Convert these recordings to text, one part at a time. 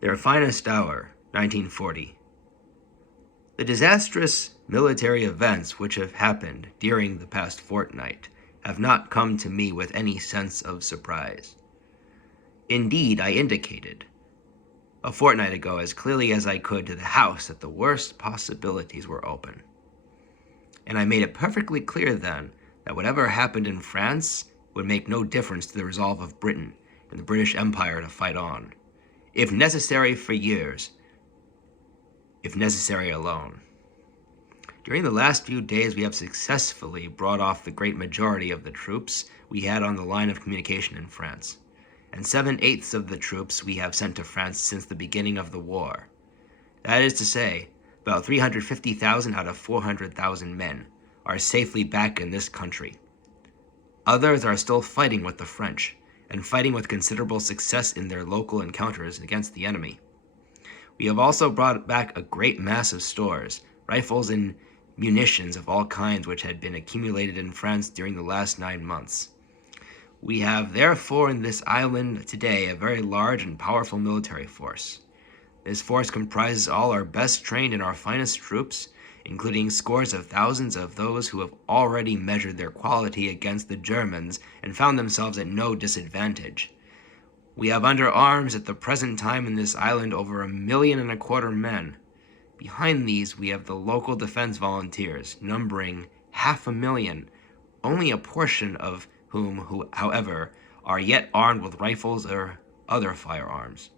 Their finest hour, 1940. The disastrous military events which have happened during the past fortnight have not come to me with any sense of surprise. Indeed, I indicated, a fortnight ago, as clearly as I could to the House that the worst possibilities were open. And I made it perfectly clear then that whatever happened in France would make no difference to the resolve of Britain and the British Empire to fight on, if necessary for years, if necessary alone. During the last few days, we have successfully brought off the great majority of the troops we had on the line of communication in France, and 7/8 of the troops we have sent to France since the beginning of the war. That is to say, about 350,000 out of 400,000 men are safely back in this country. Others are still fighting with the French, and fighting with considerable success in their local encounters against the enemy. We have also brought back a great mass of stores, rifles and munitions of all kinds which had been accumulated in France during the last 9 months. We have therefore in this island today a very large and powerful military force. This force comprises all our best trained and our finest troops, including scores of thousands of those who have already measured their quality against the Germans and found themselves at no disadvantage. We have under arms at the present time in this island over 1.25 million men. Behind these we have the local defense volunteers, numbering 500,000, only a portion of whom, however, are yet armed with rifles or other firearms.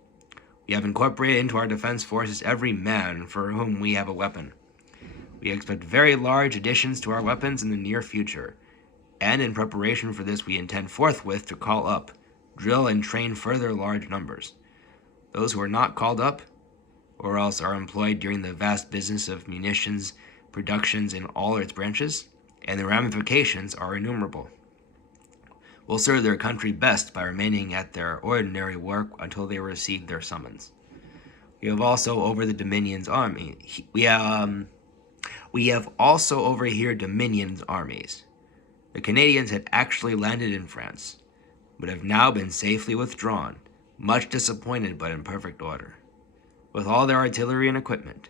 We have incorporated into our defense forces every man for whom we have a weapon. We expect very large additions to our weapons in the near future, and in preparation for this we intend forthwith to call up, drill, and train further large numbers. Those who are not called up, or else are employed during the vast business of munitions productions in all its branches, and the ramifications are innumerable, will serve their country best by remaining at their ordinary work until they receive their summons. We have also over the Dominion's army. We have also over here Dominion's armies. The Canadians had actually landed in France, but have now been safely withdrawn, much disappointed but in perfect order, with all their artillery and equipment.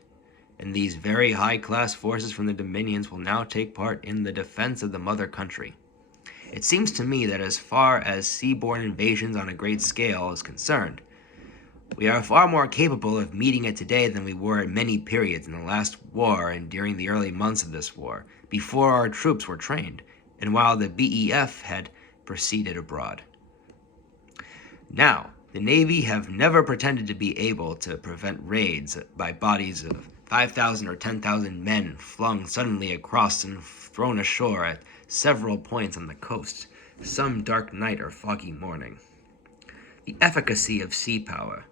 And these very high-class forces from the Dominions will now take part in the defense of the mother country. It seems to me that as far as seaborne invasions on a great scale is concerned, we are far more capable of meeting it today than we were at many periods in the last war and during the early months of this war, before our troops were trained, and while the BEF had proceeded abroad. Now, the Navy have never pretended to be able to prevent raids by bodies of 5,000 or 10,000 men flung suddenly across and thrown ashore at several points on the coast, some dark night or foggy morning. The efficacy of sea power,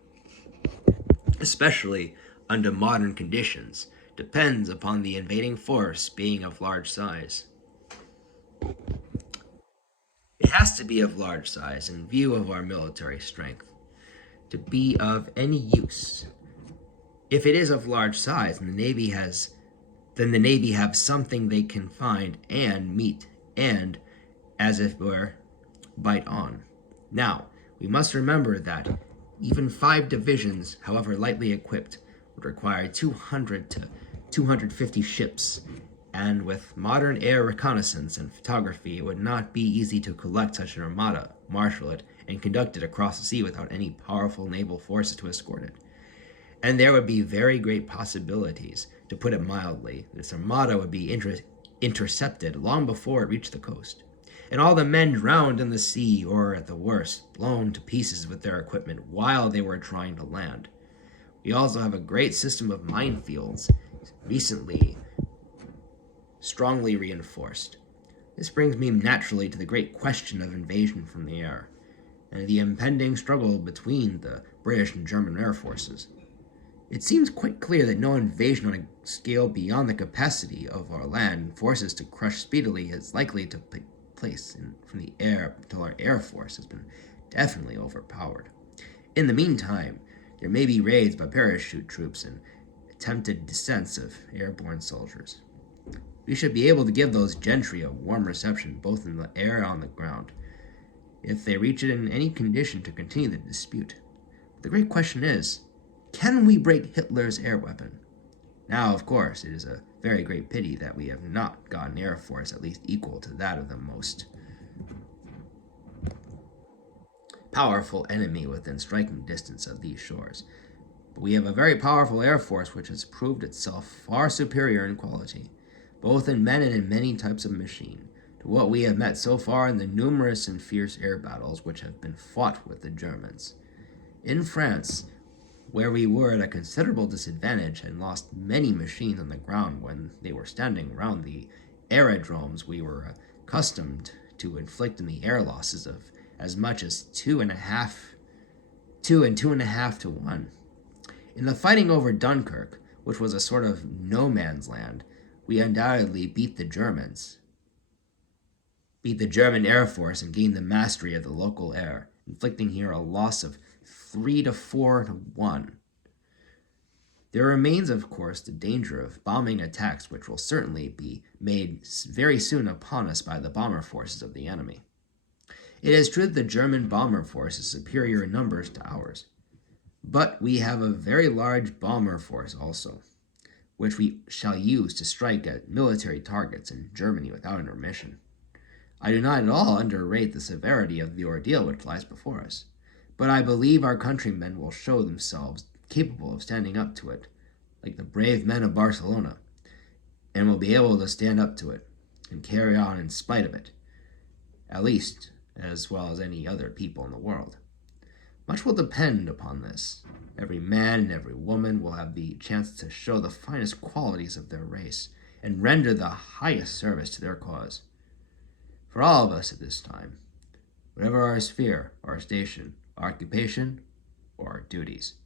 especially under modern conditions, depends upon the invading force being of large size. It has to be of large size in view of our military strength, to be of any use. If it is of large size, and then the Navy have something they can find and meet and, as it were, bite on. Now, we must remember that even 5 divisions, however lightly equipped, would require 200 to 250 ships, and with modern air reconnaissance and photography, it would not be easy to collect such an armada, marshal it, and conduct it across the sea without any powerful naval forces to escort it. And there would be very great possibilities, to put it mildly, this armada would be intercepted long before it reached the coast, and all the men drowned in the sea, or at the worst, blown to pieces with their equipment while they were trying to land. We also have a great system of minefields, recently strongly reinforced. This brings me naturally to the great question of invasion from the air, and the impending struggle between the British and German air forces. It seems quite clear that no invasion on a scale beyond the capacity of our land forces to crush speedily is likely to take place from the air until our air force has been definitely overpowered. In the meantime, there may be raids by parachute troops and attempted descents of airborne soldiers. We should be able to give those gentry a warm reception both in the air and on the ground, if they reach it in any condition to continue the dispute. The great question is, can we break Hitler's air weapon? Now, of course, it is a very great pity that we have not got an air force at least equal to that of the most powerful enemy within striking distance of these shores. But we have a very powerful air force which has proved itself far superior in quality, both in men and in many types of machine, to what we have met so far in the numerous and fierce air battles which have been fought with the Germans. In France, where we were at a considerable disadvantage and lost many machines on the ground when they were standing around the aerodromes, we were accustomed to inflict in the air losses of as much as 2.5 to 1. In the fighting over Dunkirk, which was a sort of no man's land, we undoubtedly beat the German Air Force and gained the mastery of the local air, inflicting here a loss of 3 to 4 to 1. There remains, of course, the danger of bombing attacks, which will certainly be made very soon upon us by the bomber forces of the enemy. It is true that the German bomber force is superior in numbers to ours, but we have a very large bomber force also, which we shall use to strike at military targets in Germany without intermission. I do not at all underrate the severity of the ordeal which lies before us, but I believe our countrymen will show themselves capable of standing up to it, like the brave men of Barcelona, and will be able to stand up to it and carry on in spite of it, at least as well as any other people in the world. Much will depend upon this. Every man and every woman will have the chance to show the finest qualities of their race and render the highest service to their cause. For all of us at this time, whatever our sphere, our station, our occupation, or our duties,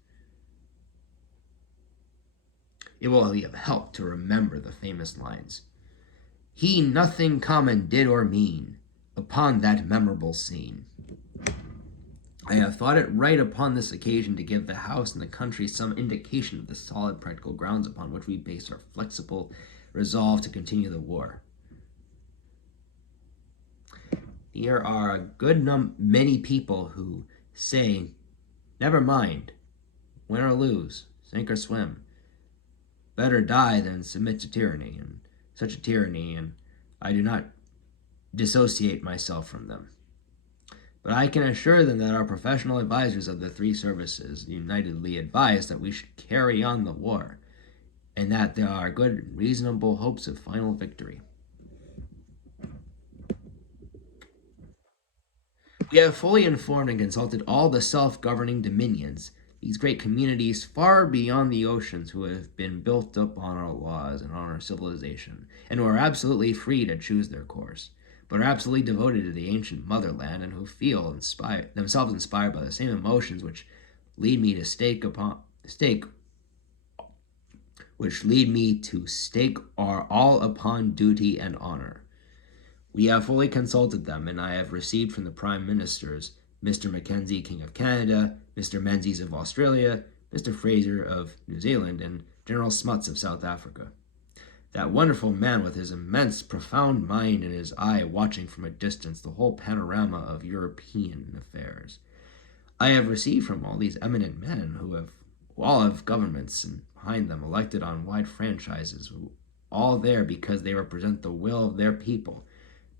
it will be of help to remember the famous lines. He nothing common did or mean upon that memorable scene. I have thought it right upon this occasion to give the House and the country some indication of the solid practical grounds upon which we base our flexible resolve to continue the war. Here are a good many people who say, never mind, win or lose, sink or swim, better die than submit to tyranny, and such a tyranny, and I do not dissociate myself from them. But I can assure them that our professional advisors of the three services unitedly advise that we should carry on the war, and that there are good reasonable hopes of final victory. We have fully informed and consulted all the self-governing dominions, these great communities far beyond the oceans, who have been built up on our laws and on our civilization, and who are absolutely free to choose their course, but are absolutely devoted to the ancient motherland, and who feel themselves inspired by the same emotions which lead me to stake are all upon duty and honor. We have fully consulted them, and I have received from the Prime Ministers, Mr. Mackenzie, King of Canada, Mr. Menzies of Australia, Mr. Fraser of New Zealand, and General Smuts of South Africa. That wonderful man with his immense, profound mind and his eye watching from a distance the whole panorama of European affairs. I have received from all these eminent men who all have governments and behind them elected on wide franchises, who all there because they represent the will of their people,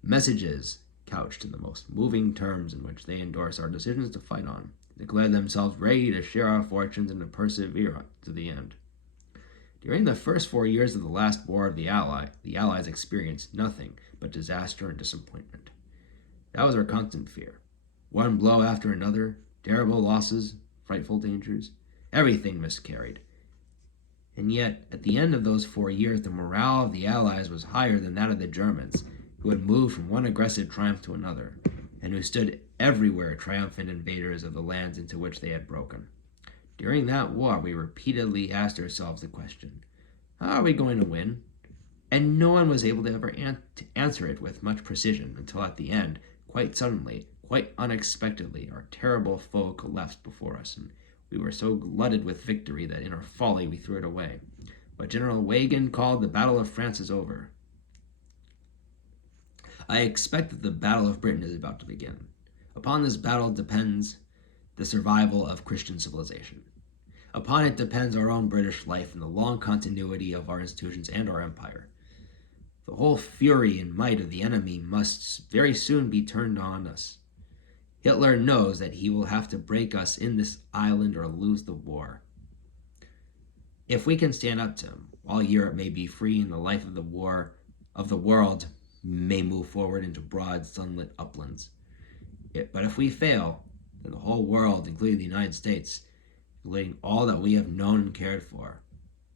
messages couched in the most moving terms in which they endorse our decisions to fight on, declare themselves ready to share our fortunes and to persevere to the end. During the first 4 years of the last war of the Allies experienced nothing but disaster and disappointment. That was our constant fear. One blow after another, terrible losses, frightful dangers, everything miscarried. And yet, at the end of those 4 years, the morale of the Allies was higher than that of the Germans, who had moved from one aggressive triumph to another, and who stood everywhere triumphant invaders of the lands into which they had broken. During that war, we repeatedly asked ourselves the question, how are we going to win? And no one was able to ever answer it with much precision until at the end, quite suddenly, quite unexpectedly, our terrible foe collapsed before us, and we were so glutted with victory that in our folly we threw it away. What General Wagen called the Battle of France is over. I expect that the Battle of Britain is about to begin. Upon this battle depends the survival of Christian civilization. Upon it depends our own British life and the long continuity of our institutions and our empire. The whole fury and might of the enemy must very soon be turned on us. Hitler knows that he will have to break us in this island or lose the war. If we can stand up to him, all Europe may be free and the life of the world may move forward into broad sunlit uplands. But if we fail, then the whole world, including the United States, including all that we have known and cared for,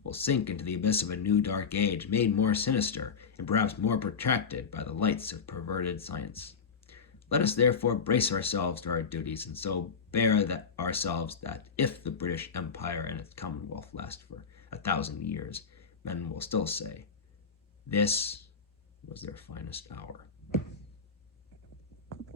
will sink into the abyss of a new dark age, made more sinister and perhaps more protracted by the lights of perverted science. Let us therefore brace ourselves to our duties, and so bear ourselves that if the British Empire and its Commonwealth last for 1,000 years, men will still say, this was their finest hour.